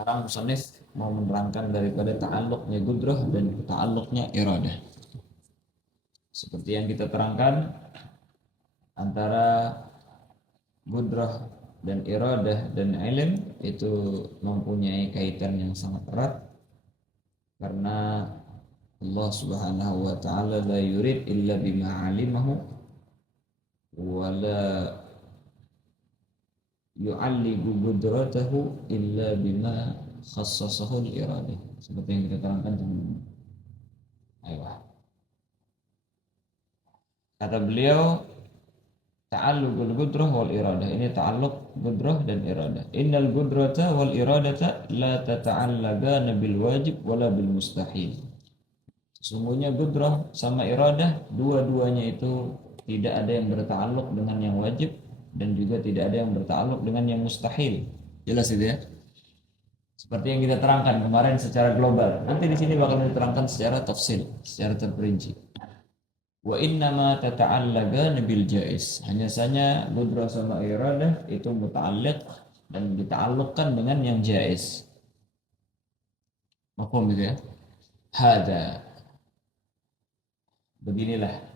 Sekarang musannif mau menerangkan daripada ta'alluqnya gudrah dan ta'alluqnya iradah. Seperti yang kita terangkan, antara gudrah dan iradah dan ilm itu mempunyai kaitan yang sangat erat, karena Allah Subhanahu wa taala la yurid illa bima alimahu wa la yu'alligu gudratahu illa bima khassasahu al-iradah. Seperti yang kita terangkan teman-teman. Ayo. Kata beliau, ta'alluqul gudrah wal iradah. Ini ta'alluq gudrah dan iradah. Innal gudrata wal iradata la tata'allaqana bil wajib wala bil mustahil. Sesungguhnya gudrah sama iradah, dua-duanya itu tidak ada yang berta'alluq dengan yang wajib dan juga tidak ada yang berta'alluq dengan yang mustahil. Jelas itu ya? Seperti yang kita terangkan kemarin secara global. Nanti di sini bakal diterangkan secara tafsil, secara terperinci. Wa innama tata'allaqan bil jaiz. Hanya saja gudrah sama iradah itu muta'alliq dan dita'alluqkan dengan yang jaiz. Mafhum gitu ya? Hada. Beginilah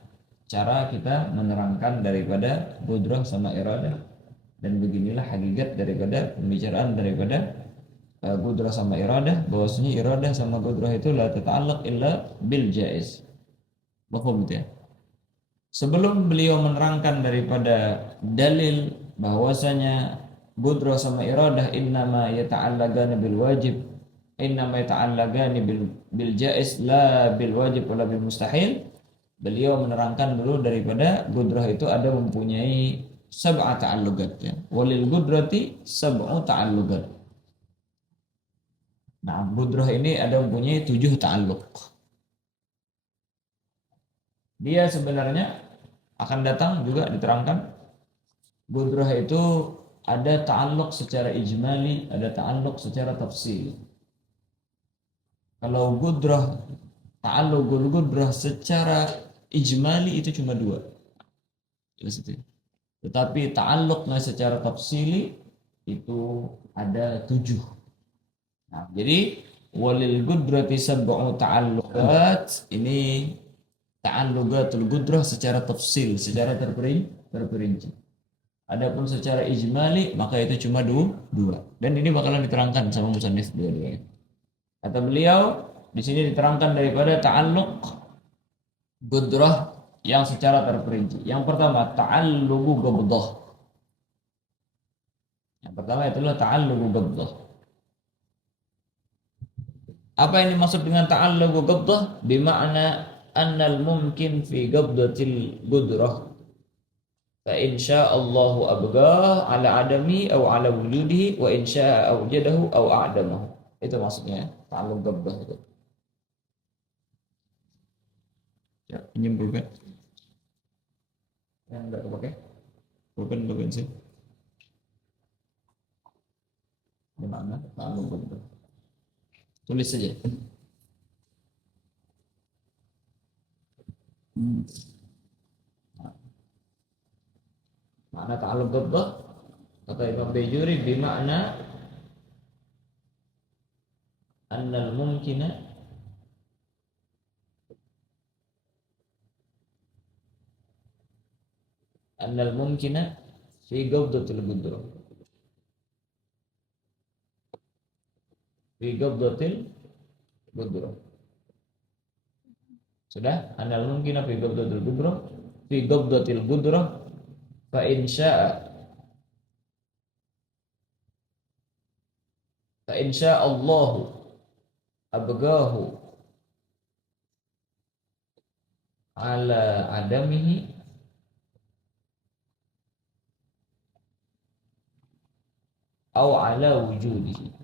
cara kita menerangkan daripada gudrah sama iradah, dan beginilah hakikat daripada pembicaraan daripada gudrah sama iradah, bahwasanya iradah sama gudrah itu la tata'allaq illa bil jaiz. Mafhum gitu ya? Sebelum beliau menerangkan daripada dalil bahwasanya gudrah sama iradah innama yata'allaqani bil wajib, innama yata'allaqani bil jaiz la bil wajib wala bil mustahil, beliau menerangkan dulu daripada gudrah itu ada mempunyai sab'a ta'alluqat ya. Walil gudrati sab'u ta'alluqat. Nah, gudrah ini ada mempunyai 7 ta'alluq. Dia sebenarnya akan datang juga diterangkan, gudrah itu ada ta'alluq secara ijmali, ada ta'alluq secara tafsil. Kalau gudrah, ta'alluqul gudrah secara ijmali itu cuma 2. Jelas itu. Tetapi ta'alluqnya secara tafsili itu ada 7. Nah, jadi walil gudrati sab'u ta'alluqat, ini ta'alluqatul gudrah secara tafsil, secara terperinci. Adapun secara ijmali maka itu cuma dua. Dan ini bakalan diterangkan sama musannif dua-duanya. Kata beliau di sini diterangkan daripada ta'alluq gudrah yang secara terperinci. Yang pertama ta'alluqu qabdah. Yang pertama itulah ta'alluqu qabdah. Apa yang dimaksud dengan ta'alluqu qabdah? Bima'na annal mumkin fi qabdatil gudrah fa in Allahu abghah ala adami aw ala wujudihi wa in syaa awjadahu aw a'damahu. Itu maksudnya ta'alluq qabdah itu. Ya, pinjam pulpen. Yang enggak kepake. Pulpen sih. Gimana? Ta'alluq qabdah. Tulis saja. Makna ta'alluq qabdah kata Imam Bajuri bimakna annal mumkina fi qabdatil gudrah, fi qabdatil gudrah. Sudah? Annal mumkina fi qabdatil gudrah, fi qabdatil gudrah fa in Allahu abgahu ala adamihi aw ala wujudihi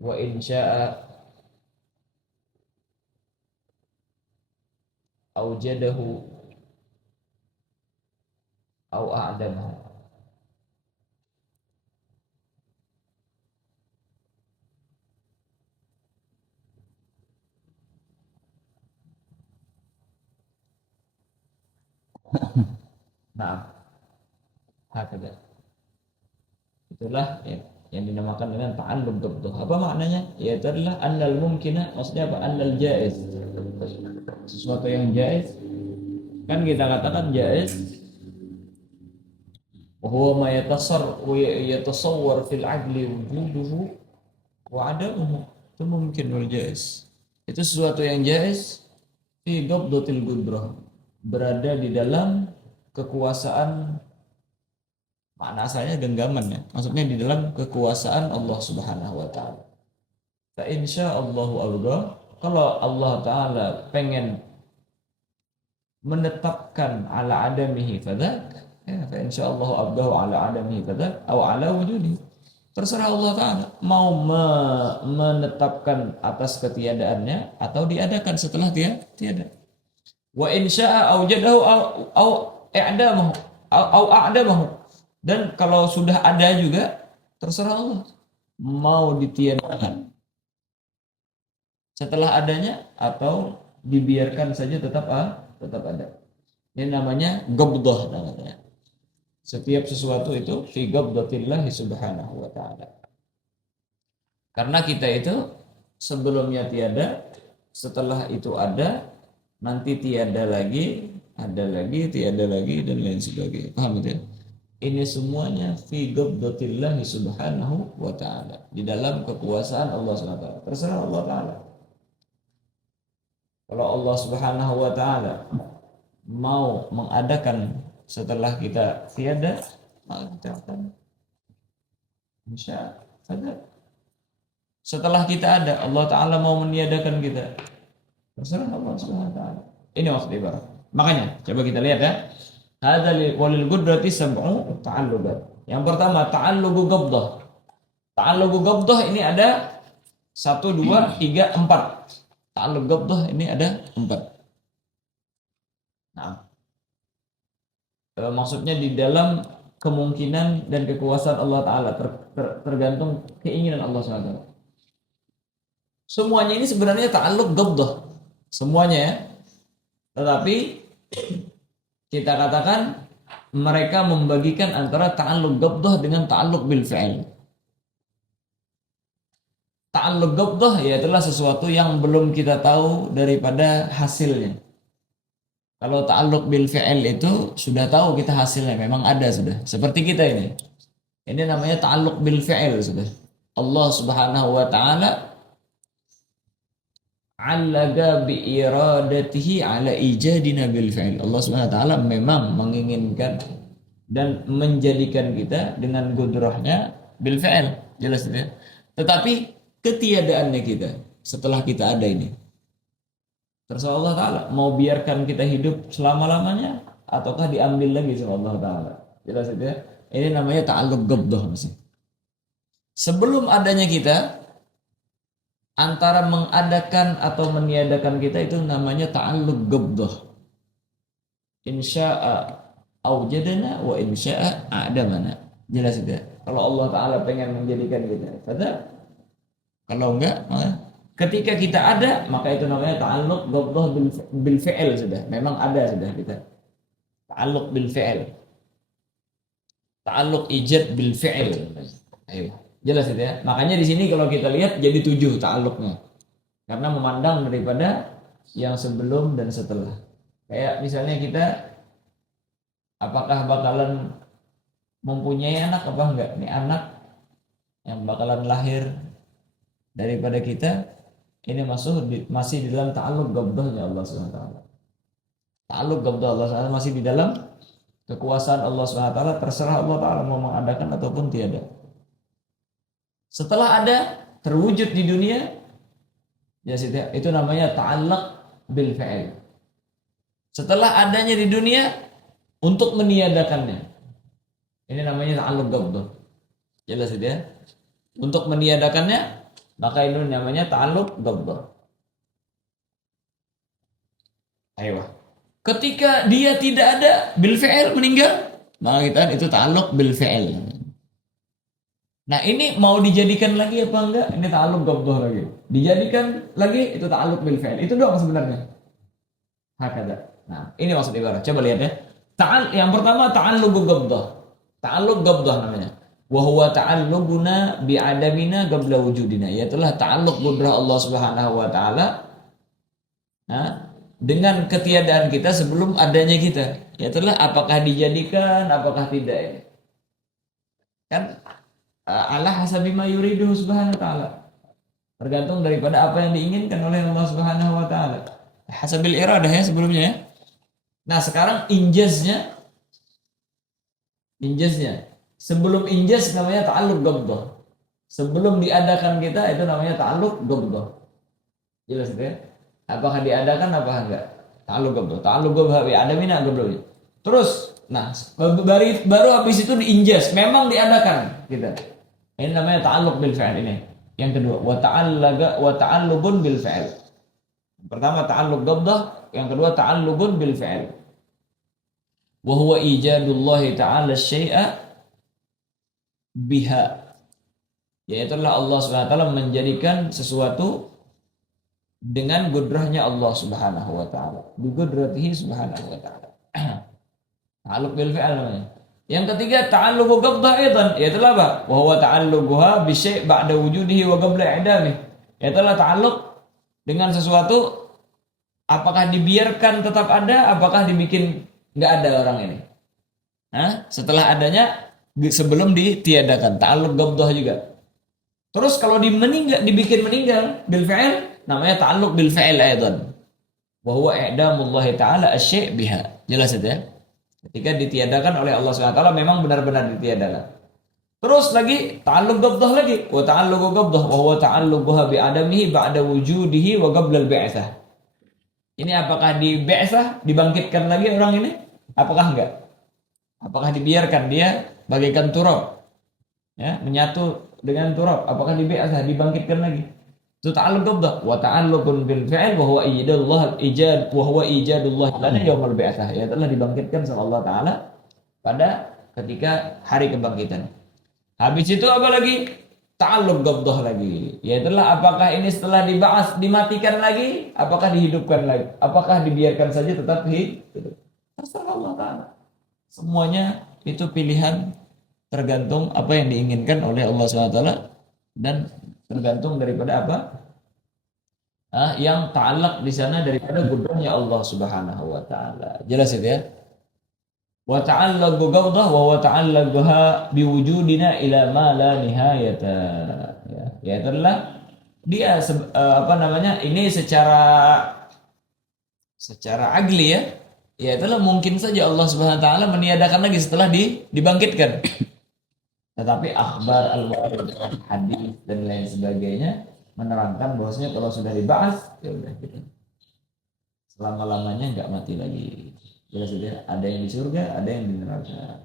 wa in syaa aujadahu aw a'damahu. Nah, hakada. Itulah yang dinamakan dengan ta'alluq ghabdah. Apa maknanya? Yaitu adalah annal mumkina, maksudnya apa? Annal jaiz. Sesuatu yang jaiz kan kita katakan jaiz wa huwa ma yatasawwar fil aqli wujuduhu wa adamuhu. Itu mungkin wal jaiz. Itu sesuatu yang jaiz fi ghabdatil qudrah, berada di dalam kekuasaan. Makna asalnya genggaman ya. Maksudnya di dalam kekuasaan Allah Subhanahu wa taala. Fa insyaallahu abda, kalau Allah taala pengen menetapkan ala adamihi fadak, ya fa insyaallahu abdahu ala adamihi fadak atau ala wujudi. Terserah Allah taala mau menetapkan atas ketiadaannya atau diadakan setelah dia tiada. Wa insya'a aujadahu au i'damahu au a'damahu. Dan kalau sudah ada juga terserah Allah mau ditiadakan setelah adanya atau dibiarkan saja tetap ada. Ini namanya ghabdah namanya. Setiap sesuatu itu fi ghabdatillah subhanahu wa ta'ala. Karena kita itu sebelumnya tiada, setelah itu ada, nanti tiada lagi, ada lagi, tiada lagi, dan lain sebagainya. Paham itu ya? Ini semuanya fi ghabdatillah subhanahu wa ta'ala, di dalam kekuasaan Allah SWT. Terserah Allah ta'ala. Kalau Allah subhanahu wa ta'ala mau mengadakan setelah kita tiada, maka kita akan insya Allah. Setelah kita ada, Allah ta'ala mau meniadakan kita, terserah Allah subhanahu wa ta'ala. Ini maksud ibarat. Makanya coba kita lihat ya. Hadza walil qudrati sab'u ta'alluqat. Yang pertama ta'alluqu ghabdah. Ta'alluqu ghabdah ini ada 1 2 3 4. Ta'alluq ghabdah ini ada 4. Nah, maksudnya di dalam kemungkinan dan kekuasaan Allah Ta'ala, tergantung keinginan Allah SWT. Semuanya ini sebenarnya ta'alluq ghabdah, semuanya ya. Tetapi kita katakan mereka membagikan antara ta'alluq ghabdah dengan ta'alluq bil fi'il. Ta'alluq ghabdah ialah sesuatu yang belum kita tahu daripada hasilnya. Kalau ta'alluq bil fi'il itu sudah tahu kita hasilnya, memang ada sudah. Seperti kita ini. Ini namanya ta'alluq bil fi'il sudah. Allah Subhanahu wa taala allaga bi iradatihi ala ijadina bil fi'il. Allah Subhanahu wa taala memang menginginkan dan menjadikan kita dengan gudrahnya bil fi'il. Jelas itu ya. Tetapi ketiadaannya kita setelah kita ada ini, terserah Allah Ta'ala mau biarkan kita hidup selama-lamanya ataukah diambil lagi sama Allah Ta'ala. Jelas itu ya. Ini namanya ta'alluq ghabdah. Sebelum adanya kita, antara mengadakan atau meniadakan kita itu namanya ta'alluq ghabdah. Insya'a aujadana wa insya'a a'damana. Jelas itu ya. Kalau Allah Ta'ala pengen menjadikan kita, kalau enggak, ketika kita ada, maka itu namanya ta'alluq ghabdah bil fi'il sudah. Memang ada sudah kita. Ta'alluq bil fi'il. Ta'alluq ijad bil fi'il. Ayo. Jelas itu ya. Makanya di sini kalau kita lihat jadi 7 ta'alluqnya. Karena memandang daripada yang sebelum dan setelah. Kayak misalnya kita apakah bakalan mempunyai anak apa enggak? Ini anak yang bakalan lahir daripada kita, ini masih di dalam ta'alluq ghabdahnya Allah Subhanahu wa taala. Ta'alluq ghabdah Allah Subhanahu wa taala masih di dalam kekuasaan Allah Subhanahu wa taala, terserah Allah Taala mau mengadakan ataupun tiada. Setelah ada terwujud di dunia, ya itu namanya ta'alluq bil fi'il. Setelah adanya di dunia untuk meniadakannya, ini namanya ta'alluq ghabdah. Jelas itu ya. Untuk meniadakannya, maka ini namanya ta'alluq ghabdah. Ayo. Ketika dia tidak ada bil fi'il, meninggal, maka kita itu ta'alluq bil fi'il. Nah, ini mau dijadikan lagi apa enggak? Ini ta'alluq ghabdah lagi. Dijadikan lagi, itu ta'alluq bil fi'il. Itu doang sebenarnya. Hakada. Nah, ini maksud ibarat. Coba lihat ya. Yang pertama ta'alluq ghabdah. Ta'alluq ghabdah namanya. wa huwa ta'alluquna bi'adamina qabla wujudina, yaitulah ta'alluq qudrah Allah Subhanahu wa taala dengan ketiadaan kita sebelum adanya kita, yaitulah apakah dijadikan apakah tidak ya. Kan ala hasabi ma yuridu Subhanahu wa taala, tergantung daripada apa yang diinginkan oleh Allah Subhanahu wa taala. Hasabil iradah ya sebelumnya ya. Nah, sekarang injaznya sebelum injaz namanya ta'alluq ghabdah. Sebelum diadakan kita itu namanya ta'alluq ghabdah. Jelas itu ya? Apakah diadakan apakah enggak? Ta'alluq ghabdah. Ta'alluq ghabdah bi adamina ghabdah. Terus, nah, baru habis itu diinjaz, memang diadakan kita. Ini namanya ta'alluq bil fi'il ini. Yang kedua, wa ta'alluqun bil fi'il. Pertama ta'alluq ghabdah, yang kedua ta'alluqun bil fi'il. Wa huwa ijadullahi ta'ala syai'a biha, yaitulah Allah Subhanahu wa taala menjadikan sesuatu dengan gudrahnya Allah Subhanahu wa taala, bi gudratihi Subhanahu wa taala. Ta'alluq bil fi'il namanya. Yang ketiga ta'alluqu ghabdah aidan, yaitulah apa? Wa huwa ta'alluquha bi syai' ba'da wujudihi wa qabla i'damihi, yaitulah ta'alluq dengan sesuatu apakah dibiarkan tetap ada, apakah dibikin nggak ada orang ini. Setelah adanya sebelum ditiadakan, ta'alluq ghabdah juga. Terus kalau dibikin meninggal bil fi'il namanya ta'alluq bil fi'il aidan. Wa huwa i'damullah ta'ala asy-syai' biha. Jelas itu ya? Ketika ditiadakan oleh Allah Subhanahu wa taala memang benar-benar ditiadakan. Terus lagi ta'alluq ghabdah lagi, wa ta'alluqu ghabdah wa huwa ta'alluquha bi adamihi ba'da wujudihi wa qabla al-bi'tsah. Ini apakah di bi'tsah, dibangkitkan lagi orang ini? Apakah enggak? Apakah dibiarkan dia bagaikan turab? Ya, menyatu dengan turab. Apakah di bi'tsah, dibangkitkan lagi? Itu ta'alluq ghabdah. Wa ta'alluqun bil fi'il wa huwa ijadullah lana yaumul bi'tsah. Ya telah dibangkitkan sama Allah taala pada ketika hari kebangkitan. Habis itu apa lagi? Ta'alluq ghabdah lagi. Yaitulah apakah ini setelah dibahas dimatikan lagi, apakah dihidupkan lagi, apakah dibiarkan saja tetap hidup. Terserah Allah taala. Semuanya itu pilihan, tergantung apa yang diinginkan oleh Allah SWT dan tergantung daripada apa yang ta'allaq di sana daripada gudrahnya Allah Subhanahu wa taala. Jelas itu ya? Wa ta'allaqu ghabdah wa wa ta'allaqha biwujudina ila ma la nihayata. Ya itulah dia ini secara agli ya. Ya itulah mungkin saja Allah Subhanahu wa taala meniadakan lagi setelah dibangkitkan. Tetapi akhbar al-warid, hadis dan lain sebagainya menerangkan bahwasanya kalau sudah dibahas ya udah gitu. Selama-lamanya enggak mati lagi. Jelas sudah, ada yang di surga, ada yang di neraka.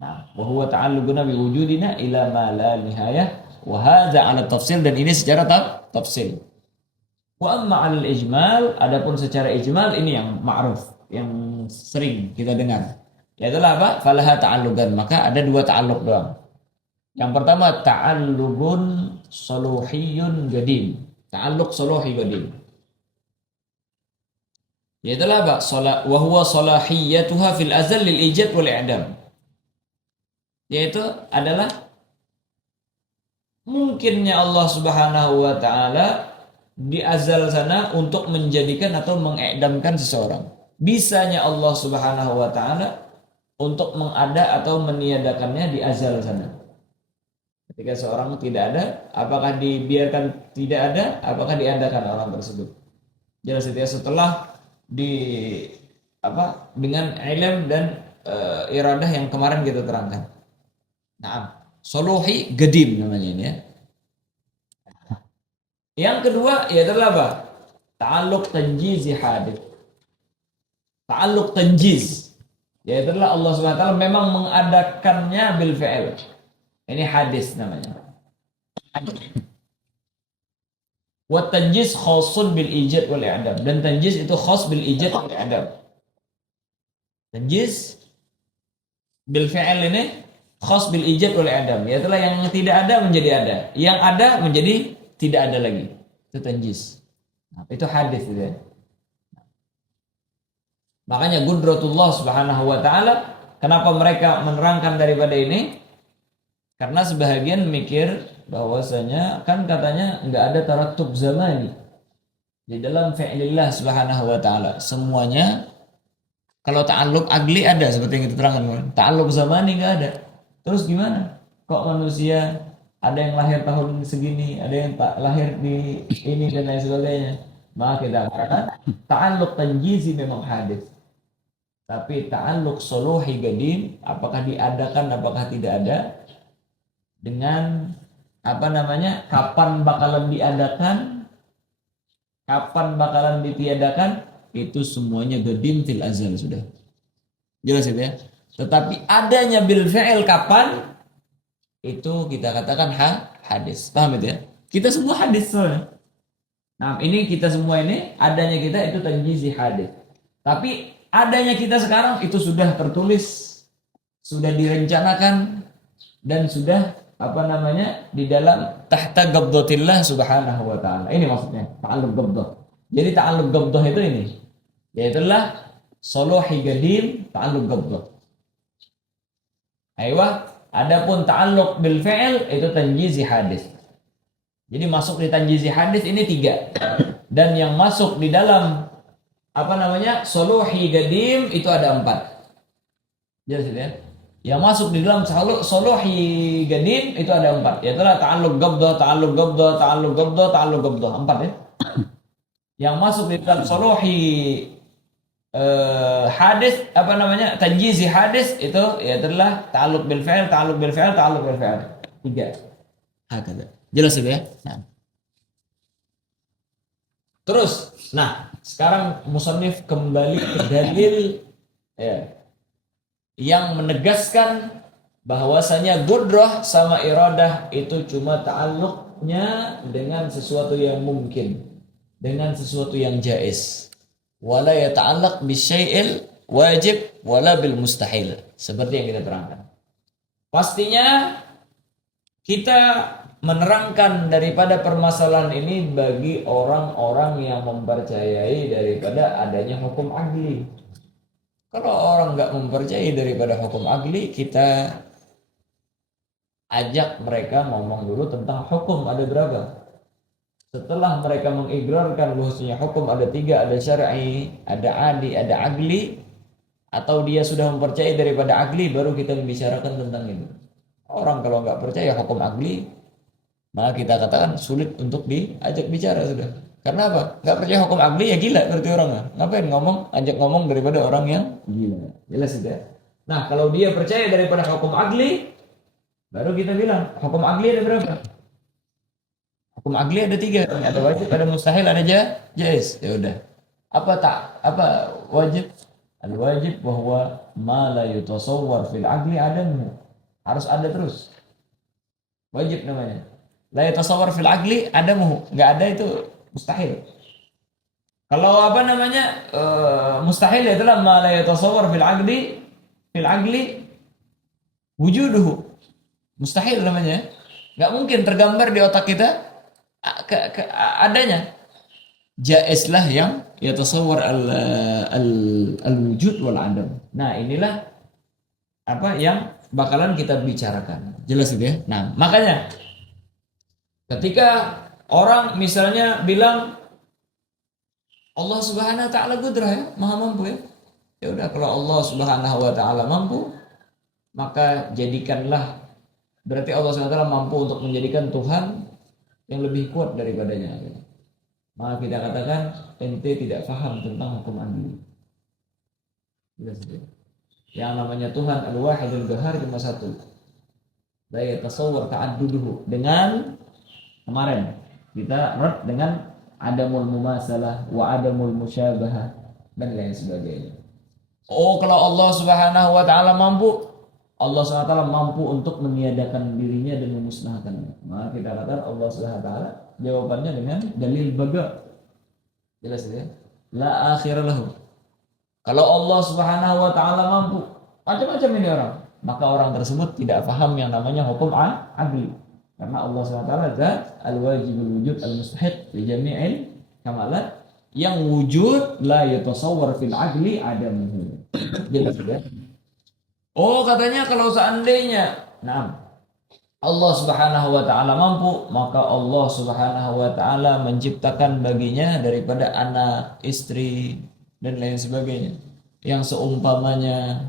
Nah, wa huwa ta'alluquna bi wujudina ila ma la nihayah wa hadza 'ala tafsil, dan ini secara tafsil. Wa amma 'ala al-ijmal, adapun secara ijmal ini yang ma'ruf, yang sering kita dengar. Yaitulah apa? Falaha ta'alluqan, maka ada dua ta'alluq doang. Yang pertama ta'alluqun suluhiyyun qadim. Ta'alluq suluhi qadim. Yaitulah apa? Wa huwa salahiyatuha fil azal lil ijad wal i'dam. Yaitu adalah mungkinnya Allah Subhanahu wa taala di azal sana untuk menjadikan atau mengidamkan seseorang. Bisanya Allah Subhanahu wa taala untuk mengada atau meniadakannya di azal sana. Ketika seorang tidak ada, apakah dibiarkan tidak ada, apakah diadakan orang tersebut. Jelas itu ya, setelah dengan ilm dan iradah yang kemarin kita terangkan. Nah, suluhi qadim namanya ini ya. Yang kedua yaitu apa? Ta'alluq tanjizi hadits. Ta'alluq tanjiz, yaitu Allah Subhanahu wa taala memang mengadakannya bil fi'il. Ini hadis namanya. Wa tanjiz khasun bil ijad wal i'dam, dan tanjiz itu khas bil ijad wal i'dam. Tanjiz bil fi'il ini khas bil ijad wal i'dam, yaitu yang tidak ada menjadi ada, yang ada menjadi tidak ada lagi. Itu tanjiz. Nah, itu hadis itu ya. Makanya qudratullah Subhanahu wa taala, kenapa mereka menerangkan daripada ini? Karena sebahagian mikir bahwasanya kan katanya nggak ada taratub zamani di dalam fi'lillah subhanahu wa ta'ala. Semuanya kalau ta'alluq agli ada seperti yang kita terangkan kemarin. Ta'alluq zamani nggak ada. Terus gimana? Kok manusia ada yang lahir tahun segini, ada yang tak lahir di ini dan lain sebagainya. Maka kita katakan ta'alluq tanjizi memang hadis. Tapi ta'alluq suluhi gadim, apakah diadakan, apakah tidak ada, dengan kapan bakalan diadakan, kapan bakalan ditiadakan, itu semuanya gadim fil azal sudah. Jelas itu ya. Tetapi adanya bil fi'il kapan, itu kita katakan hadis. Paham itu ya? Kita semua hadis soalnya. Nah, ini kita semua ini adanya kita itu tanjizi hadis. Tapi adanya kita sekarang itu sudah tertulis, sudah direncanakan, dan sudah di dalam tahta gabdatillah subhanahu wa ta'ala. Ini maksudnya ta'alluq gabdah. Jadi ta'alluq gabdah itu ini, yaitulah suluhi gadim ta'alluq gabdah. Aywa, adapun ta'alluq bil fi'il itu tanjizi hadis. Jadi masuk di tanjizi hadis ini 3. Dan yang masuk di dalam suluhi gadim itu ada 4. Jelas ya? Yang masuk di dalam suluhi gadim itu ada 4. Yaitu ta'alluq gabdah, ta'alluq gabdah, ta'alluq gabdah, ta'alluq gabdah. 4 ya. Yang masuk di dalam suluhi hadis tanjizi hadis itu yaitu ta'alluq bil fi'il, ta'alluq bil fi'il, ta'alluq bil fi'il. 3. Hakada. Jelas ya? Nah. Terus, sekarang musannif kembali ke dalil ya, yang menegaskan bahwasanya gudrah sama iradah itu cuma ta'alluqnya dengan sesuatu yang mungkin, dengan sesuatu yang jaiz. Wala yata'allaq bisyai'il wajib wala bil mustahil. Seperti yang kita terangkan. Pastinya kita menerangkan daripada permasalahan ini bagi orang-orang yang mempercayai daripada adanya hukum agli. Kalau orang nggak mempercayai daripada hukum agli, kita ajak mereka ngomong dulu tentang hukum ada berapa. Setelah mereka mengikrarkan bahwasanya hukum ada 3, ada syar'i, ada adi, ada agli, atau dia sudah mempercayai daripada agli, baru kita membicarakan tentang itu. Orang kalau nggak percaya hukum agli, maka kita katakan sulit untuk diajak bicara sudah. Karena apa? Nggak percaya hukum agli ya gila berarti orangnya. Ngapain ajak ngomong daripada orang yang gila. Jelas tidak? Nah, kalau dia percaya daripada hukum agli, baru kita bilang hukum agli ada berapa? Hukum agli ada 3, ada wajib, ada mustahil, ada jaiz. Ya udah. Apa wajib? Al wajib bahwa ma la yutasawwar fil agli adamu. Harus ada terus. Wajib namanya. La yutasawwar fil agli adamu. Enggak ada itu mustahil. Kalau mustahil itulah ma la yatasawwar fil agli wujuduhu. Mustahil namanya. Enggak mungkin tergambar di otak kita adanya. Jaizlah yang yatasawwar al wujud wal adam. Nah, inilah yang bakalan kita bicarakan. Jelas itu ya. Nah, makanya ketika orang misalnya bilang Allah Subhanahu wa taala qudrah ya, Maha mampu ya. Ya udah, kalau Allah Subhanahu wa taala mampu, maka jadikanlah, berarti Allah Subhanahu wa taala mampu untuk menjadikan Tuhan yang lebih kuat daripadanya. Maka kita katakan ente tidak paham tentang hukum agli. Jelas ya. Yang namanya Tuhan Al-Wahidul Qahhar cuma satu. La yatasawwar ta'adduduhu. Dengan kemarin kita rad dengan adamul mumasalah wa adamul musyabahah dan lain sebagainya. Oh, kalau Allah Subhanahu wa taala mampu, Allah Subhanahu wa taala mampu untuk meniadakan dirinya dan memusnahkannya. Maka kita katakan Allah Subhanahu wa taala jawabannya dengan dalil baga. Jelas ya? La akhir lahu. Kalau Allah Subhanahu wa taala mampu, macam-macam ini orang, maka orang tersebut tidak paham yang namanya hukum agli. Karena Allah SWT zat al-wajibul wujud al-mustahiq li jami'il kamalat, yang wujud la yatasawwar fil agli adamuhu. Jelas ya? Oh, katanya kalau seandainya Allah Subhanahu wa taala mampu, maka Allah Subhanahu wa taala menciptakan baginya daripada anak, istri dan lain sebagainya yang seumpamanya,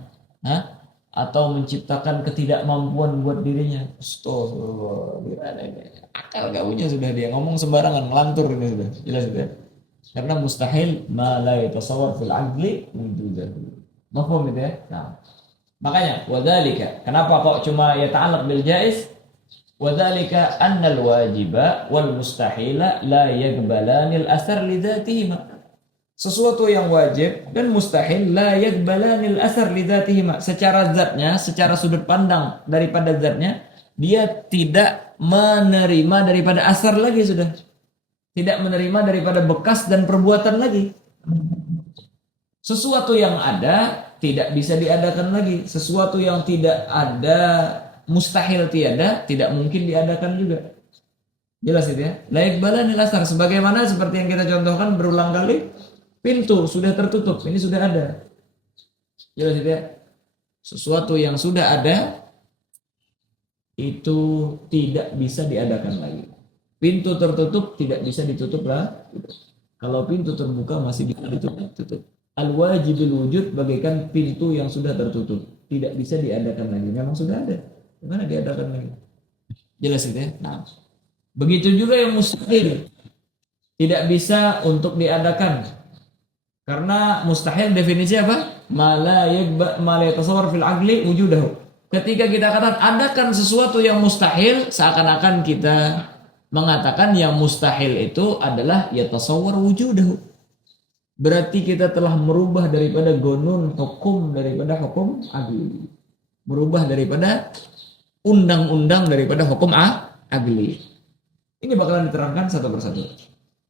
atau menciptakan ketidakmampuan buat dirinya. Astagfirullah, gimana ini? Akal gak punya sudah, dia ngomong sembarangan, ngelantur ini sudah. Jelas sudah. Karena mustahil ma la yatasawwar fil aqli wujudahu. Mafhum itu ya? Nah, makanya wadzalika, kenapa kok cuma yata'allaq bil jaiz? Wadzalika annal wajiba wal mustahila la yaqbalanil asar li dzatihima. Sesuatu yang wajib dan mustahil la yaqbalanil asar li dzatihima. Secara zatnya, secara sudut pandang daripada zatnya, dia tidak menerima daripada asar lagi sudah. Tidak menerima daripada bekas dan perbuatan lagi. Sesuatu yang ada tidak bisa diadakan lagi. Sesuatu yang tidak ada, mustahil tiada, tidak mungkin diadakan juga. Jelas itu ya. La yaqbalanil asar, sebagaimana seperti yang kita contohkan berulang kali, pintu sudah tertutup, ini sudah ada. Jelas itu ya. Sesuatu yang sudah ada itu tidak bisa diadakan lagi. Pintu tertutup tidak bisa ditutup lah. Kalau pintu terbuka masih bisa ditutup. Al-wajibul wujud bagaikan pintu yang sudah tertutup, tidak bisa diadakan lagi. Memang sudah ada, gimana diadakan lagi? Jelas itu ya. Nah, begitu juga yang mustahil, tidak bisa untuk diadakan. Karena mustahil definisi apa? Ma la yatasawwar fil aqli wujudahu. Ketika kita katakan adakan sesuatu yang mustahil, seakan-akan kita mengatakan yang mustahil itu adalah yatasawwar wujudahu. Berarti kita telah merubah daripada gonun hukum daripada hukum agli. Merubah daripada undang-undang daripada hukum agli. Ini bakalan diterangkan satu persatu.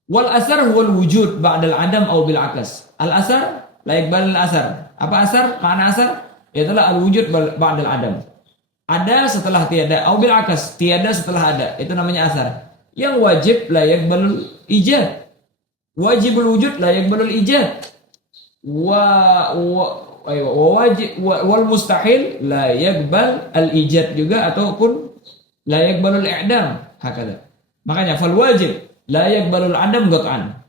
Wal asar huwal wujud ba'dal adam au bil akas. Al asar la yaqbalul asar. Apa asar? Makna asar ialah al wujud ba'dal adam. Ada setelah tiada, au bil akas, tiada setelah ada. Itu namanya asar. Yang wajib la yaqbalul ijad. Wajibul wujud la yaqbalul ijad. Wal mustahil la yaqbal al ijad juga, ataupun la yaqbalul i'dam. Hakada. Makanya fal wajib la yaqbalul adam qat'an.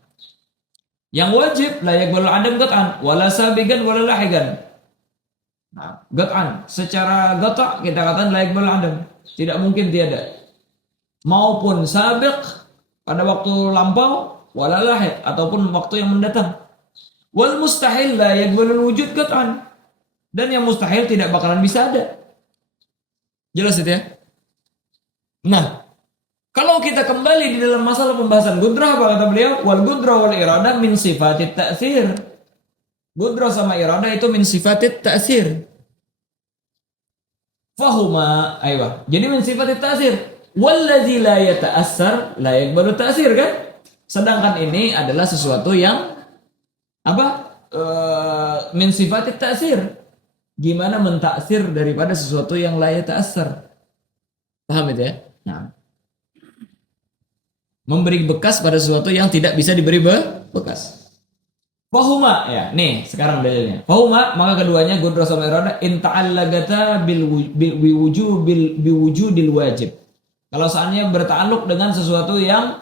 Yang wajib la yaqbalul adam qat'an, wala sabiqan wala lahiqan. Nah, qat'an secara qata' kita katakan la yaqbalul adam, tidak mungkin tiada. Maupun sabiq pada waktu lampau, wala lahiq ataupun waktu yang mendatang. Wal mustahil la yaqbalul wujud qat'an. Dan yang mustahil tidak bakalan bisa ada. Jelas itu ya? Nah, kalau kita kembali di dalam masalah pembahasan gudrah, apa kata beliau? Wal gudrah wal irada min sifatit ta'sir. Gudrah sama irada itu min sifatit ta'sir. Fahuma, aywa. Jadi min sifatit ta'sir. Wallazi la yata'assar la yaqbalu ta'sir, kan? Sedangkan ini adalah sesuatu yang apa? Min sifatit ta'sir. Gimana mentaksir daripada sesuatu yang la yata'assar? Paham itu ya? Nah, memberi bekas pada sesuatu yang tidak bisa diberi bekas. Fahuma, ya, nih sekarang dalilnya. Fahuma, maka keduanya gudrah sama irada in ta'allaqata bil wujudil wajib. Kalau seandainya berta'alluq dengan sesuatu yang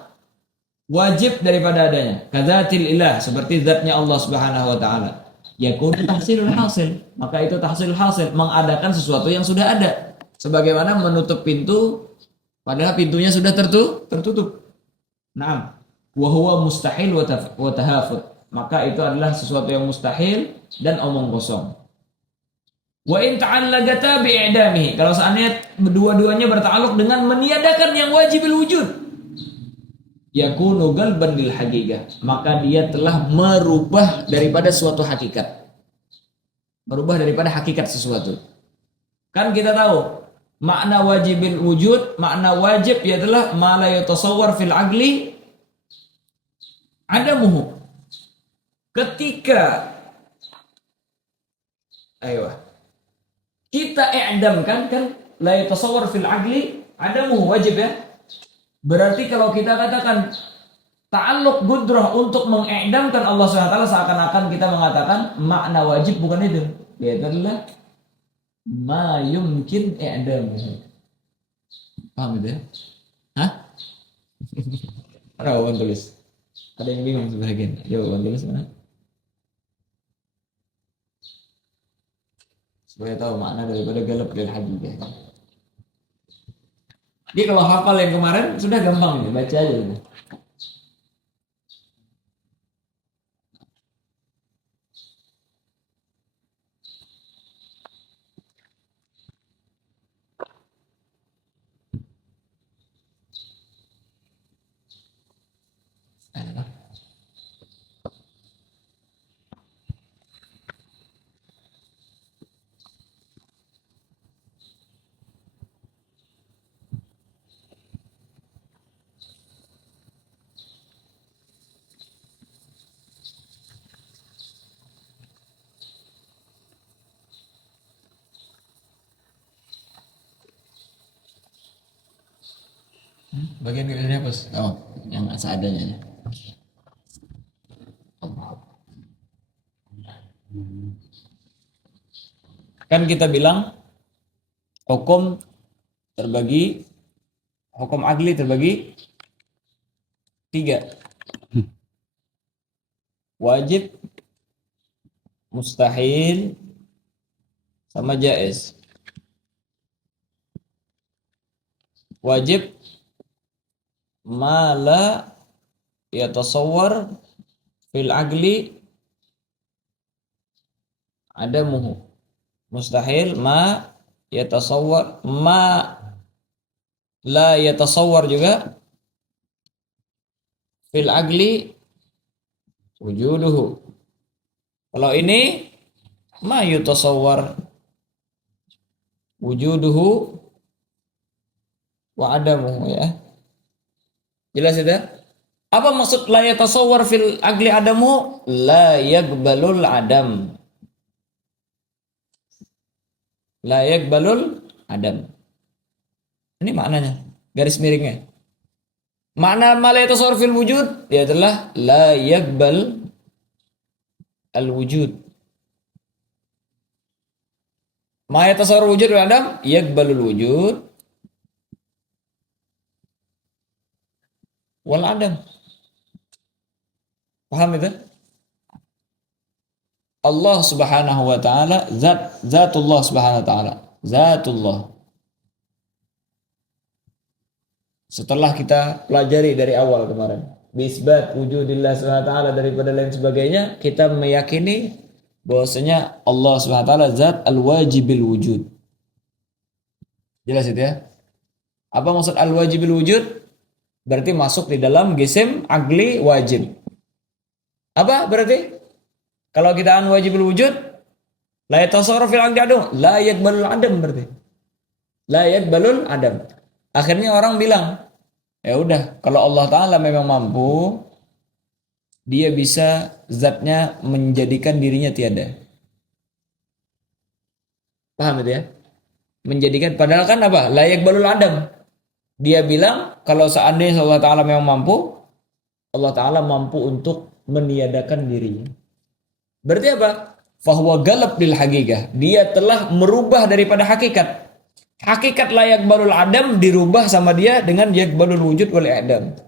wajib daripada adanya, kadzatil ilah, seperti zatnya Allah Subhanahu wa taala. Yakun tahsilul hasil, maka itu tahsilul hasil, mengadakan sesuatu yang sudah ada. Sebagaimana menutup pintu padahal pintunya sudah tertutup. Naam, wa huwa mustahil wa tahafut. Maka itu adalah sesuatu yang mustahil dan omong kosong. Wa in ta'allaqata bi'idamihi. Kalau seandainya dua-duanya berta'alluq dengan meniadakan yang wajibul wujud, yakunu galban lil haqiqah, maka dia telah merubah daripada suatu hakikat. Merubah daripada hakikat sesuatu. Kan kita tahu makna wajibil wujud, makna wajib adalah ma la yatasawwar fil aqli adamuhu. Ketika kita i'damkan, kan la yatasawwar fil aqli adamuhu, wajib ya. Berarti kalau kita katakan ta'alluq gudrah untuk meng'idamkan Allah SWT, seakan-akan kita mengatakan makna wajib bukan itu. Dia adalah ma yumkin i'damuhu. Paham itu ya? Hah? Ada bawaan tulis. Ada yang bingung sebagian. Coba bawaan tulis mana? Supaya tahu makna daripada galab lil hajijah. Jadi kalau hafal yang kemarin sudah gampang nih, baca aja gitu. Bagian ini apa? Oh, yang seadanya. Kan kita bilang hukum terbagi, hukum adli terbagi 3. Wajib, mustahil, sama jaiz. Wajib ma la yatasawwar fil aqli adamuhu. Mustahil ma yatasawwar, ma la yatasawwar juga fil aqli wujuduhu. Kalau ini ma yatasawwar wujuduhu wa adamuhu ya. Jelas itu? Apa maksud la yatasawwar fil aqli adamu? La yaqbalul adam. La yaqbalul adam. Ini maknanya, garis miringnya. Makna ma la yatasawwar fil wujud ya adalah la yaqbal al wujud. Ma yatasawwar wujud wal adam yaqbalul wujud wal adam. Paham itu? Allah Subhanahu wa taala zatullah Subhanahu wa taala. Zatullah. Setelah kita pelajari dari awal kemarin, bisbat wujudillah Subhanahu wa taala daripada lain sebagainya, kita meyakini bahwasanya Allah Subhanahu wa taala zat al-wajibil wujud. Jelas itu ya? Apa maksud al-wajibil wujud? Berarti masuk di dalam gisim agli wajib. Apa berarti? Kalau kita an wajibul wujud, la yatasawwar fil aqdi adam, la yaqbalul adam berarti. La yaqbalul adam. Akhirnya orang bilang, ya udah, kalau Allah taala memang mampu, dia bisa zatnya menjadikan dirinya tiada. Paham itu ya? Menjadikan, padahal kan apa? La yaqbalul adam. Dia bilang kalau seandainya Allah taala memang mampu, Allah taala mampu untuk meniadakan dirinya. Berarti apa? Fahuwa galab lil haqiqah. Dia telah merubah daripada hakikat. Hakikat layak balul adam dirubah sama dia dengan yakbalul wujud wal i'dam.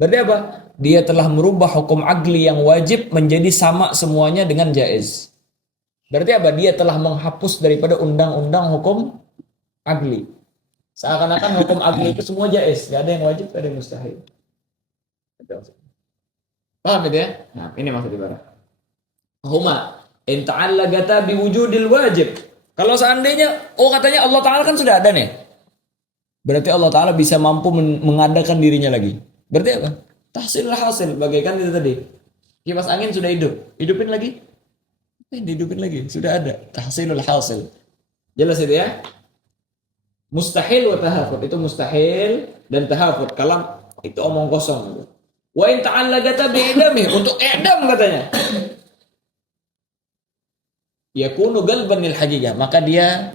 Berarti apa? Dia telah merubah hukum agli yang wajib menjadi sama semuanya dengan jaiz. Berarti apa? Dia telah menghapus daripada undang-undang hukum agli. Seakan-akan hukum agli itu semua jaiz, gak ada yang wajib, gak ada yang mustahil. Paham itu ya? Nah, ini maksud ibarat. Huma in ta'allaqata biwujudil wajib. Kalau seandainya katanya Allah taala kan sudah ada nih. Berarti Allah taala bisa mampu mengadakan dirinya lagi. Berarti apa? Tahsilul hasil, bagaikan itu tadi. Kipas angin sudah hidup, hidupin lagi. Dihidupin lagi, sudah ada. Tahsilul hasil. Jelas itu ya? Mustahil wa tahafut, itu mustahil dan tahafut. Kalam itu omong kosong. Wa in ta'allaqata bi'idami, untuk i'dam katanya. Yakunu galban lil haqiqah, maka dia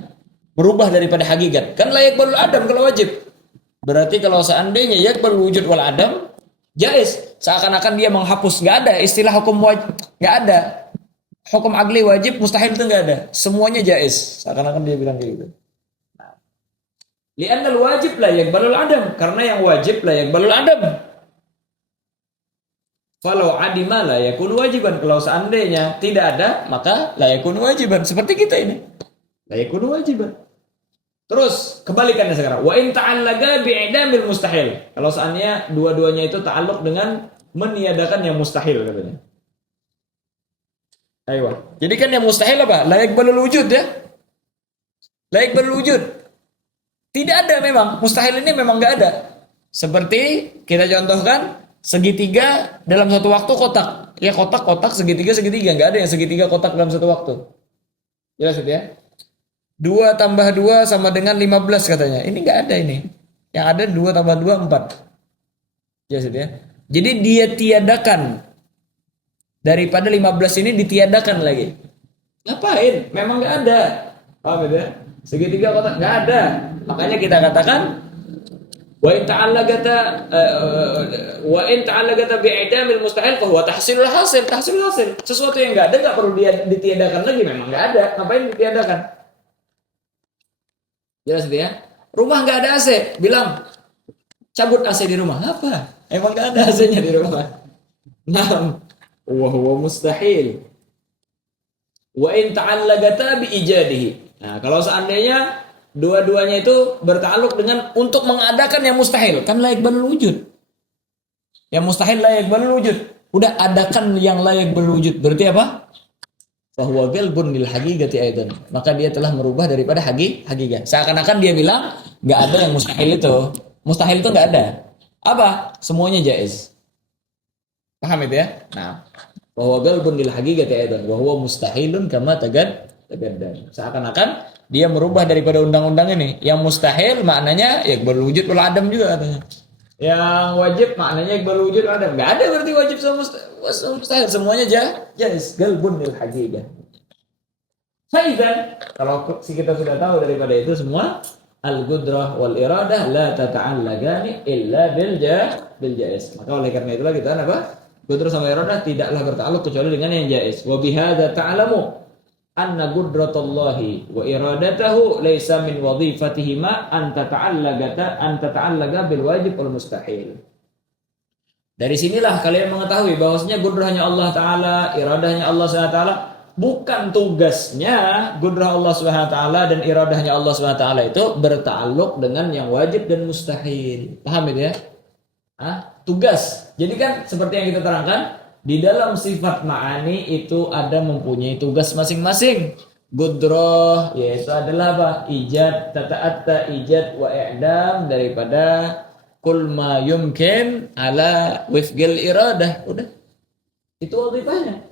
berubah daripada hakikat. Kan layak balul adam kalau wajib. Berarti kalau seandainya yakbal wujud wal adam jaiz, seakan-akan dia menghapus, enggak ada istilah hukum wajib, enggak ada. Hukum agli wajib mustahil itu enggak ada. Semuanya jaiz. Seakan-akan dia bilang kayak gitu. Nah. Li'anna al-wajib la yaqbalul adam, karena yang wajib la yaqbalul adam. Falau adima la yakun wajiban, kalau seandainya tidak ada maka la yakun wajiban, seperti kita ini. La yakun wajiban. Terus kebalikannya sekarang. Wa in ta'allaga bi'idamil mustahil. Kalau seandainya dua-duanya itu ta'alluq dengan meniadakan yang mustahil katanya. Ayo. Jadi kan yang mustahil apa? La yaqbalul wujud ya. La yaqbalul wujud. Tidak ada memang. Mustahil ini memang enggak ada. Seperti kita contohkan segitiga dalam satu waktu kotak. Ya kotak, segitiga, enggak ada yang segitiga kotak dalam satu waktu. Jelas ya? 2 tambah 2 sama dengan 15 katanya. Ini enggak ada ini. Yang ada 2 tambah 2 4. Jelas ya? Jadi dia tiadakan. Daripada 15 ini ditiadakan lagi. Ngapain? Memang enggak ada. Paham ya? Segitiga kotak enggak ada. Makanya kita katakan wa in ta'allaqata bi'idamil mustahil fa huwa tahsilul hasil. Sesuatu yang enggak ada enggak perlu dia ditiadakan lagi, memang enggak ada. Ngapain ditiadakan? Jelas ya? Rumah enggak ada AC, bilang cabut AC di rumah. Apa? Emang enggak ada AC-nya di rumah. Nah, wa huwa mustahil. Wa in ta'allaqata bi ijadihi. Nah, kalau seandainya dua-duanya itu bertakluk dengan untuk mengadakan yang mustahil, kan layak berwujud. Yang mustahil layak berwujud. Udah adakan yang layak berwujud. Berarti apa? Fahuwa galbun lil haqiqati aidan. Maka dia telah merubah daripada haqiqah. Seakan-akan dia bilang enggak ada yang mustahil itu. Mustahil itu enggak ada. Apa? Semuanya jaiz. Paham itu ya? Nah, fahuwa galbun lil haqiqati aidan wa huwa mustahilun kama tagaddam. Seakan-akan dia merubah daripada undang-undang ini. Yang mustahil maknanya ya berwujud wal adam juga katanya. Yang wajib maknanya berwujud wal adam. Enggak ada berarti wajib sama mustahil. Semuanya jaiz. Galbun lil haqiqah. Faizan, kalau kita sudah tahu daripada itu semua, al-qudrah wal iradah la tata'allaqani illa bil jaiz. Maka oleh karena itulah kita apa? Qudrah sama iradah tidaklah bertakluk kecuali dengan yang jaiz. Wa bihadza ta'lamu anna qudratullahi wa iradatahu laisa min wadhifatihima an tata'allaga bil wajib wal mustahil. Dari sinilah kalian mengetahui bahwasanya qudrahnya Allah taala, iradahnya Allah Subhanahu wa taala bukan tugasnya qudrah Allah Subhanahu wa taala dan iradahnya Allah Subhanahu wa taala itu bertakluk dengan yang wajib dan mustahil. Paham itu ya? Tugas. Jadi kan seperti yang kita terangkan, di dalam sifat ma'ani itu ada mempunyai tugas masing-masing. Qudrah yaitu adalah apa? Ijad, tata'atta, ijad wa i'dam daripada kul ma yumkin ala wifqil iradah. Udah. Itu wazifahnya.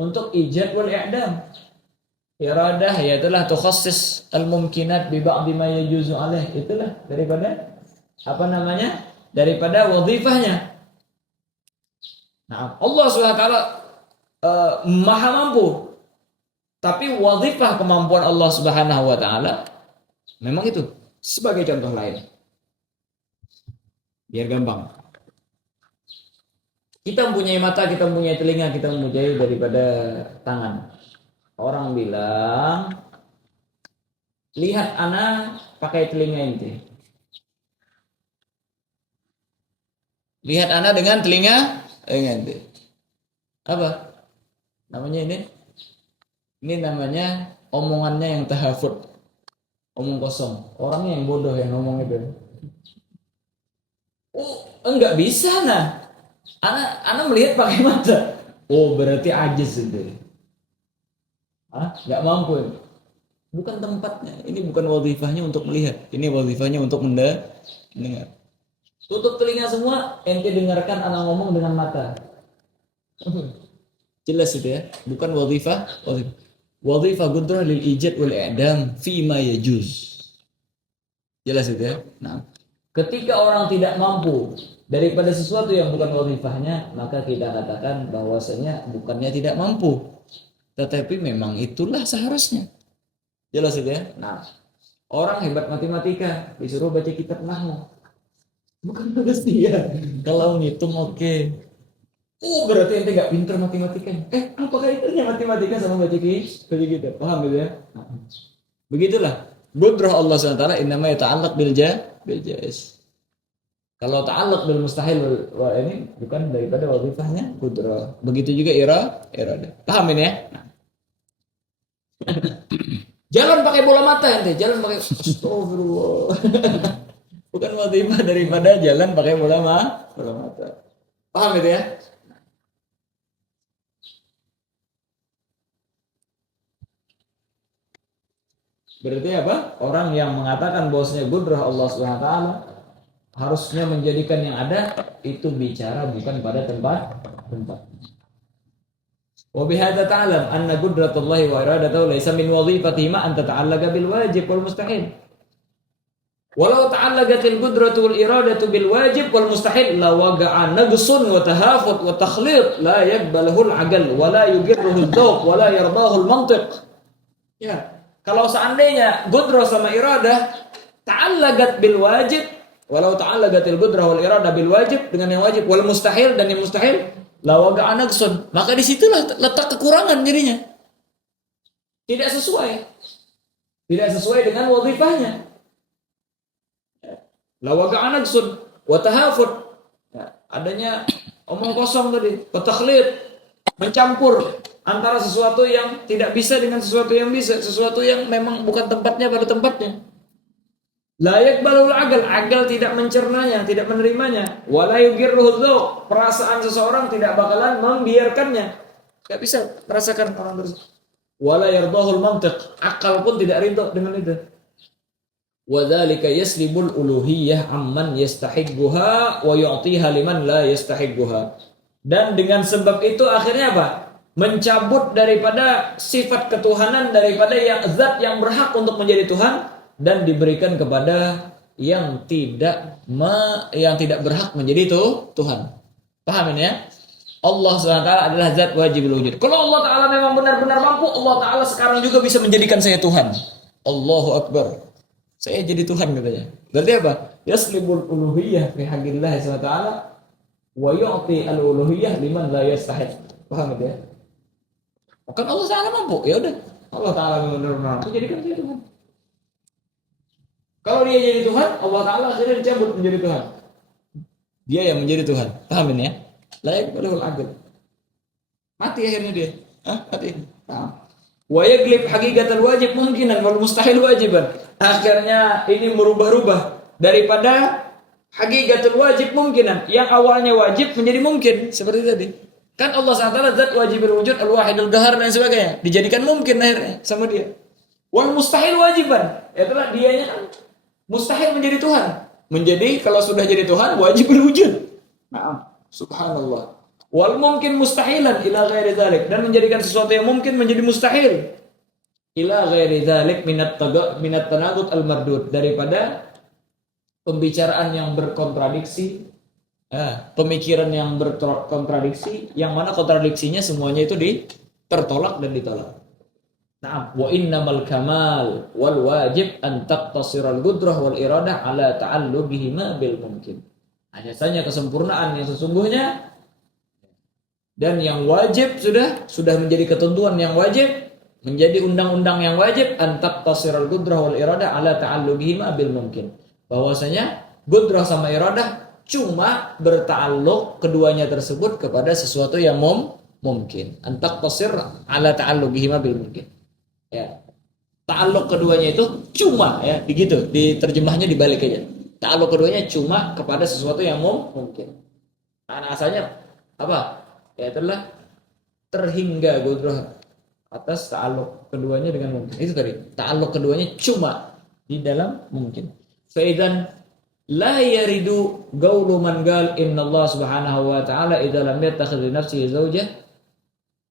Untuk ijad wal i'dam. Iradah yaitulah tukhassis al-mumkinat bi ba'di ma yajuzu alaih. Itulah daripada apa namanya? Daripada wazifahnya. Nah, Allah SWT maha mampu. Tapi wazifah kemampuan Allah Subhanahu wa taala memang itu. Sebagai contoh lain. Biar gampang. Kita mempunyai mata, kita mempunyai telinga, kita mempunyai daripada tangan. Orang bilang, lihat ana pakai telinga ente. Lihat ana dengan telinga ente. Apa namanya ini? Ini namanya omongannya yang tahafud, omong kosong. Orangnya yang bodoh yang ngomong itu. Oh, enggak bisa nah. Anak melihat pakai mata. Oh, berarti ajiz itu. Enggak mampu. Bukan tempatnya. Ini bukan wazifahnya untuk melihat. Ini wazifahnya untuk mendengar. Tutup telinga semua, ente dengarkan anak ngomong dengan mata. Jelas itu ya. Bukan wazifah. Wazifah qudrah lil ijad wal i'dam fi ma yajuz. Jelas itu ya. Nah, ketika orang tidak mampu daripada sesuatu yang bukan wazifahnya, maka kita katakan bahwasanya bukannya tidak mampu, tetapi memang itulah seharusnya. Jelas itu ya. Nah, orang hebat matematika disuruh baca kitab nahwu. Bukan tugas dia. Kalau ngitung oke. Oh, berarti ente nggak pintar matematika. Apa kaitannya matematika sama baca kitab? Paham gitu ya? Begitulah. Qudrah Allah SWT innama yata'allaq bil jaiz. Kalau ta'allaq bil mustahil ini bukan daripada wazifahnya qudrah. Begitu juga iradah. Paham ini ya? Jalan pakai bola mata ente, jalan pakai astagfirullah. Bukan wazifah daripada jalan pakai bola mata. Paham itu ya? Berarti apa? Orang yang mengatakan bahwasanya qudrah Allah SWT harusnya menjadikan yang ada itu bicara bukan pada tempat. Wa bihadza ta'lam anna qudratullahi wa iradatuhu laysa min wazifatihi ma an tata'allaqa bil wajib wal mustahil. Walau ta'allaqatil qudratu wal iradatu bil wajib wal mustahil la waqa'a naqsun wa tahafut wa takhlit la yaqbaluhu al aql wa la yuqirruhu al dhawq wa la yardahu al mantiq. Ya, kalau seandainya qudrah sama iradah ta'allaqat bil wajib, walau ta'allaqatil qudrah wal iradah bil wajib dengan yang wajib wal mustahil dan yang mustahil lawaga anaksun, maka disitulah letak kekurangan jadinya. Tidak sesuai dengan wazifahnya. Lawaga anaksun, watahafud, adanya omong kosong tadi, watakhlid, mencampur antara sesuatu yang tidak bisa dengan sesuatu yang bisa, sesuatu yang memang bukan tempatnya pada tempatnya. Layak balul agal tidak mencernanya, tidak menerimanya. Wala yugirruhu dzauq, perasaan seseorang tidak bakalan membiarkannya. Enggak bisa merasakan orang tersebut. Wala yardahul mantiq, akal pun tidak ridho dengan itu. Wa dzalika yaslibul uluhiyah amman yastahiqquha wa yu'tiha liman la yastahiqquha. Dan dengan sebab itu akhirnya apa? Mencabut daripada sifat ketuhanan daripada yang zat yang berhak untuk menjadi Tuhan dan diberikan kepada yang tidak berhak menjadi itu Tuhan. Paham ini ya? Allah SWT adalah zat wajibul wujud. Kalau Allah Ta'ala memang benar-benar mampu, Allah Ta'ala sekarang juga bisa menjadikan saya Tuhan. Allahu Akbar. Saya jadi Tuhan katanya. Berarti apa? Yaslibul uluhiyah fi haqqillah SWT wa yu'ti al-uluhiyah liman la yastahiq. Paham itu ya? Bukan Allah Ta'ala mampu. Ya udah. Allah Ta'ala benar-benar mampu jadikan saya Tuhan. Kalau dia jadi Tuhan, Allah Ta'ala akhirnya dicabut menjadi Tuhan. Dia yang menjadi Tuhan. Paham ini ya? Layak balul aql. Mati akhirnya dia. Mati. Wa yaglib haqiqatal wajib mungkinan wal mustahil wajiban. Akhirnya ini merubah-rubah daripada haqiqatul wajib mungkinan. Yang awalnya wajib menjadi mungkin. Seperti tadi. Kan Allah SWT zat wajibul wujud, al-wahidul qahar dan sebagainya. Dijadikan mungkin akhirnya sama dia. Wal mustahil wajiban. Itulah dianya kan mustahil menjadi Tuhan. Menjadi kalau sudah jadi Tuhan wajib berwujud. Subhanallah. Wal mungkin mustahilan ila ghairi dzalik, dan menjadikan sesuatu yang mungkin menjadi mustahil. Ila ghairi dzalik minat tanaqud al mardud, daripada pembicaraan yang berkontradiksi, pemikiran yang berkontradiksi, yang mana kontradiksinya semuanya itu tertolak dan ditolak. Nah, wa innamal kamal wal wajib an taqtasiral qudrah wal iradah ala ta'allubihima bil mungkin. Hanya saja kesempurnaan yang sesungguhnya dan yang wajib sudah menjadi ketentuan yang wajib, menjadi undang-undang yang wajib, an taqtasiral qudrah wal iradah ala ta'allubihima bil mungkin. Bahwasanya qudrah sama iradah cuma berta'alluq keduanya tersebut kepada sesuatu yang mungkin. An taqtasir ala ta'allubihima bil mungkin. Ya, ta'alluq keduanya itu cuma ya, begitu diterjemahnya dibalik aja. Ta'alluq keduanya cuma kepada sesuatu yang mungkin. Nah, asalnya apa? Ya itulah terhingga qudrah atas ta'alluq keduanya dengan mungkin. Itu tadi. Ta'alluq keduanya cuma di dalam mungkin. Faidan la yaridu qaulu man qala innallaha subhanahu wa ta'ala idza lam yattakhidh li nafsihi zawjah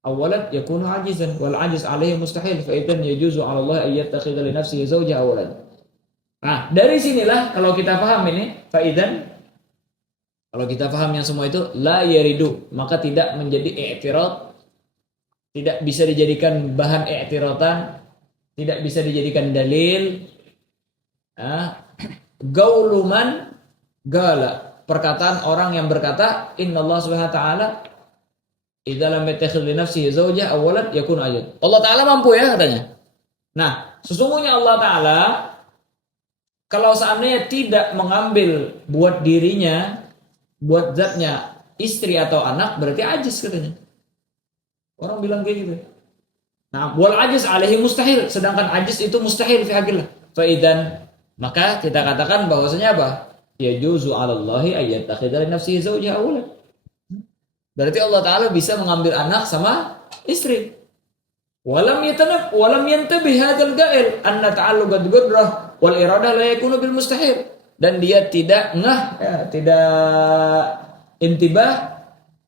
awalan yakunu ajizan wal ajiz alaihi mustahil fa idzan yajuzu 'ala Allah ay yattakhidha li nafsihi zawja awalan. Nah, dari sinilah kalau kita paham ini faidan, kalau kita paham yang semua itu la yaridu, maka tidak menjadi i'tirad, tidak bisa dijadikan bahan i'tiratan, tidak bisa dijadikan dalil. Qaulu man qala, perkataan orang yang berkata innallaha subhanahu wa ta'ala idza lam yattakhidh li nafsihi zawjah awalan yakun ajad. Allah Ta'ala mampu ya katanya. Nah, sesungguhnya Allah Ta'ala Kalau seandainya tidak mengambil buat dirinya, buat zatnya istri atau anak, berarti ajis katanya. Orang bilang kayak gitu. Nah, wal ajis alaihi mustahil, sedangkan ajis itu mustahil fi haqqillah. Faidan, maka kita katakan bahwasanya apa? Ya juzu 'ala Allahi ayyattakhidha li nafsihi zawja awla. Berarti Allah Taala bisa mengambil anak sama istri. Walam yantabih hadzal ga'il anna ta'alluqat gudrah wal iradah la yakunu bil mustahil. Dan dia tidak tidak intibah,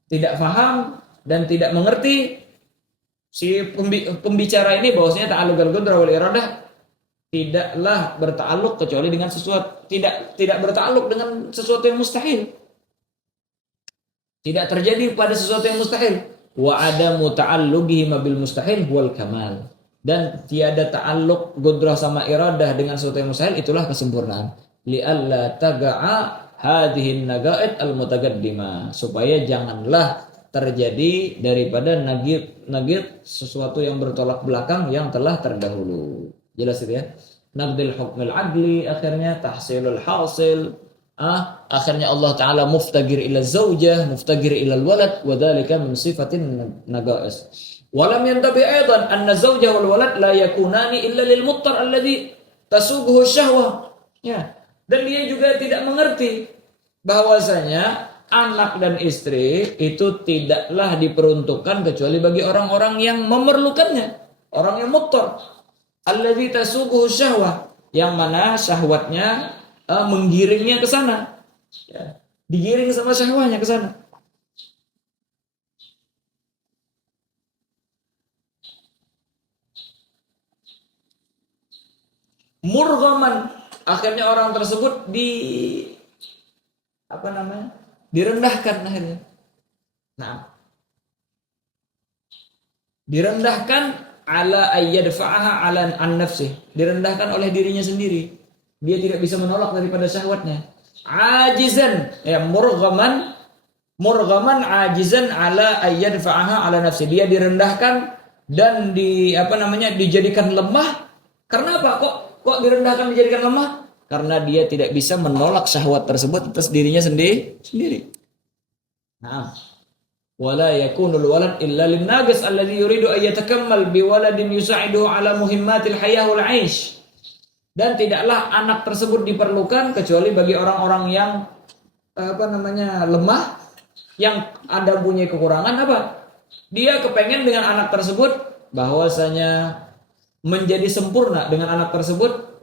tidak faham dan tidak mengerti si pembicara ini bahwasanya ta'alluqal gudrah wal iradah tidaklah berta'alluq kecuali dengan sesuatu, tidak berta'alluq dengan sesuatu yang mustahil. Tidak terjadi pada sesuatu yang mustahil. Wa adamu ta'alluqihi bil mustahil huwal kamal. Dan tiada ta'alluq gudrah sama iradah dengan sesuatu yang mustahil, itulah kesempurnaan. Li'alla taga'a hadhihi naga'id al-mutaqaddimah, supaya janganlah terjadi daripada nagid sesuatu yang bertolak belakang yang telah terdahulu. Jelas itu ya. Naqdil hukmil adli, akhirnya tahsilul hasil. Akhirnya Allah Ta'ala muftagir ila zawjah, muftagir ila walad, wa dhalika min sifatin naga'is. Walam yantabi aidan anna zawjah wal walad la yakunani illa lil muttar alladhi tasughuhu syahwah. Ya. Dan dia juga tidak mengerti bahwasanya anak dan istri itu tidaklah diperuntukkan kecuali bagi orang-orang yang memerlukannya, orang yang muttar. Alladzi tasughuhu syahwah, yang mana syahwatnya menggiringnya ke sana. Ya, digiring sama syahwatnya ke sana. Murghaman, akhirnya orang tersebut direndahkan akhirnya. Nah, direndahkan ala ayyadfa'aha ala an nafsih, direndahkan oleh dirinya sendiri. Dia tidak bisa menolak daripada syahwatnya. Ajizan, ya murghaman ajizan ala ayyadfa'aha ala nafsih. Dia direndahkan dan dijadikan lemah. Karena apa? Kok direndahkan dijadikan lemah? Karena dia tidak bisa menolak syahwat tersebut atas dirinya sendiri. Nah, wala yakunul walad illa lin naqis alladhi yuridu an yatakammal bi waladin yusa'iduhu ala muhimmatil hayah wal 'aish. Dan tidaklah anak tersebut diperlukan kecuali bagi orang-orang yang lemah, yang ada punya kekurangan apa? Dia kepengen dengan anak tersebut bahwasanya menjadi sempurna dengan anak tersebut.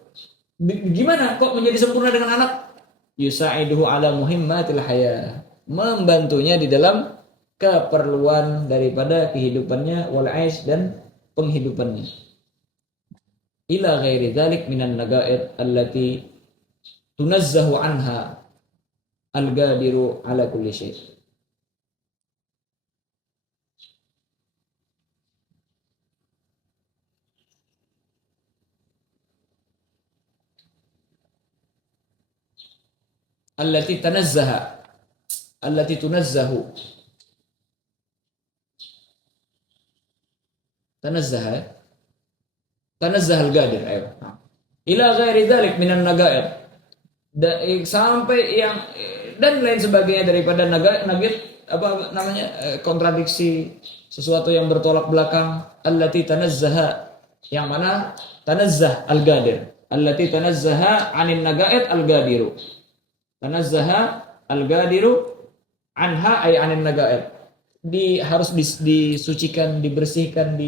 Gimana kok menjadi sempurna dengan anak? Yusa'iduhu ala muhimmatil hayah, membantunya di dalam keperluan daripada kehidupannya, wal 'aish, dan penghidupannya. Ila ghairi dzalik minan naga'id allati tunazzahu anha al-qadiru ala kulli syai'. Allati tunazzahu tanazzah al-qadir, ayo. Ila ghairi dzalik minan naga'id, sampai yang dan lain sebagainya daripada nagid kontradiksi, sesuatu yang bertolak belakang. Allati tanazzaha, yang mana tanazzah al-qadir, allati tanazzaha 'anin naga'id al-qadiru. Tanazzaha al-qadiru anha ay 'anin naga'id. Harus disucikan, dibersihkan,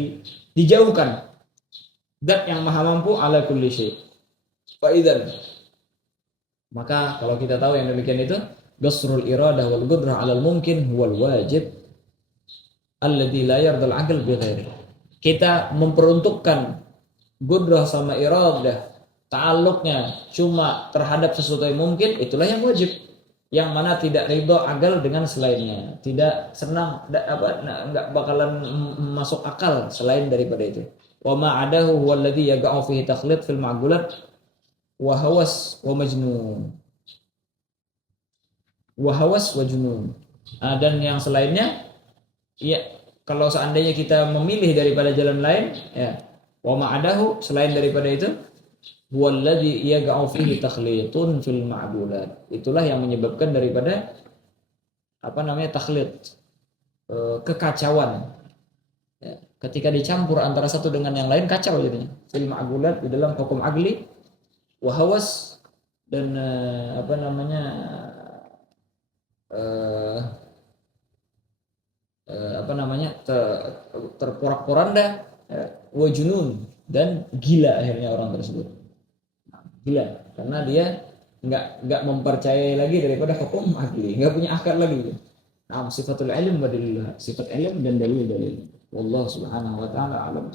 dijauhkan. Zat yang maha mampu ala kulli syai'. Fa idzan, maka kalau kita tahu yang demikian itu, qasrul iradah wal qudrah 'alal mumkin huwal wajib alladzi la yardal 'aql bi ghairi. Kita memperuntukkan qudrah sama iradah, ta'alluqnya cuma terhadap sesuatu yang mungkin, itulah yang wajib, yang mana tidak ridho akal dengan selainnya, tidak senang, enggak bakalan masuk akal selain daripada itu. Wa ma adahu huwa alladhi yaqa'u fihi takhlid fil ma'qulat wa hawas wa majnun. Wa hawas wa junun. Dan yang selainnya, ya kalau seandainya kita memilih daripada jalan lain, ya wa ma adahu, selain daripada itu, huwallazi yaqa'u fihi takhlitun fil ma'dulat. Itulah yang menyebabkan daripada apa namanya takhlit, kekacauan. Ya, ketika dicampur antara satu dengan yang lain kacau jadinya. Fil ma'dulat di dalam hukum agli, wa hawas, dan apa namanya eh, apa namanya terporak-poranda, wa junun, dan gila akhirnya orang tersebut. Gila karena dia nggak mempercayai lagi daripada hukum agli, nggak punya akal lagi. Nah, sifatul ilm wa dalillah, sifat ilm dan dalil-dalil. Wallahu subhanahu wa ta'ala alam.